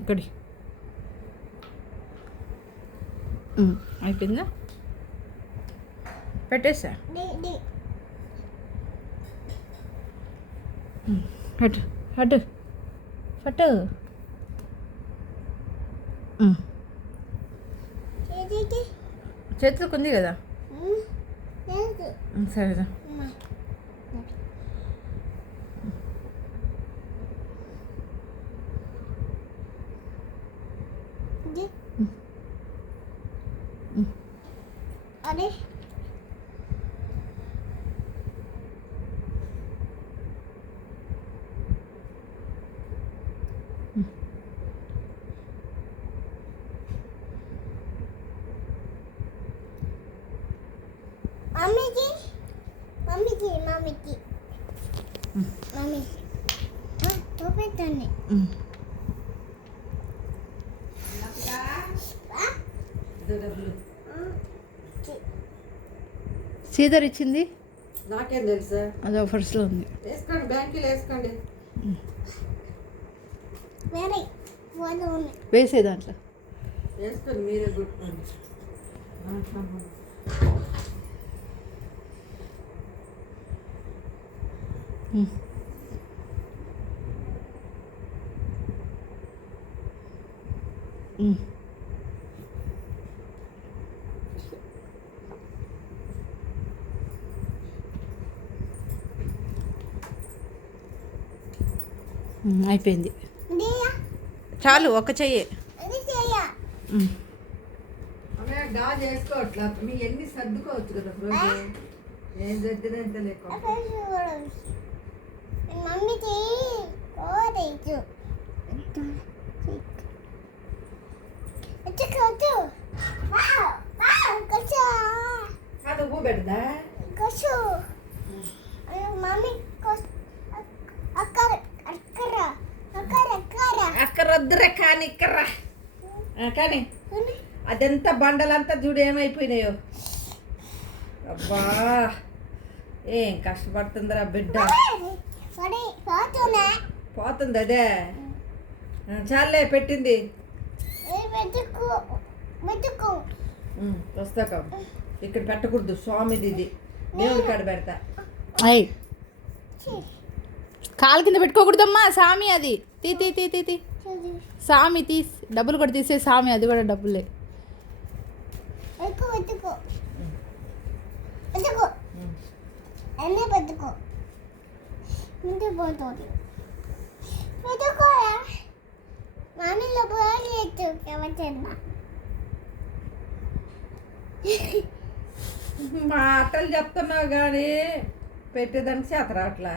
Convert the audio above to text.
ఇక్కడి అయిపోయిందా? పెట్టేసా. హట్ హట్ ఫట్. చేతులకు ఉంది కదా. సరేదా. అదే మమ్మీకి మమ్మీకి మమ్మీకి మమ్మీ చూపెట్టండి. సీదర్ ఇచ్చింది నాకేం తెలుసా? అది ఆఫర్స్లో ఉంది. వేసుకోండి, బ్యాంకులో వేసుకోండి. వేసే దాంట్లో వేసుకోండి, మీరే గుర్తుకోండి. అయిపోయింది. చాలు, ఒక చెయ్యి. గాజు వేసుకోవట్లా, మీ ఎన్ని సర్దుకోవచ్చు కదా రోజు. ఏం సర్దినా ఎంత లేక మమ్మీకి కాదు ఉప్పు పెడదా మమ్మీ అక్కడ వద్దురా, కానీ ఇక్కడ కానీ అదంతా బండలంతా చూడు ఏమైపోయినాయో. అబ్బా ఏం కష్టపడుతుందిరా బిడ్డ. పోతుంది అదే. చాలే పెట్టింది. వస్తాక ఇక్కడ పెట్టకూడదు, స్వామిది ఇది. దేవుడి కాడ పెడతా. అయ్యి కాలు కింద పెట్టుకోకూడదమ్మా, సామి అది. తీ తీ తీ తీ తీ సామి తీసి డబ్బులు కూడా తీసే సామి, అది కూడా డబ్బులే. మాటలు చెప్తున్నావు కానీ పెట్టేదానికి చేత రావట్లే.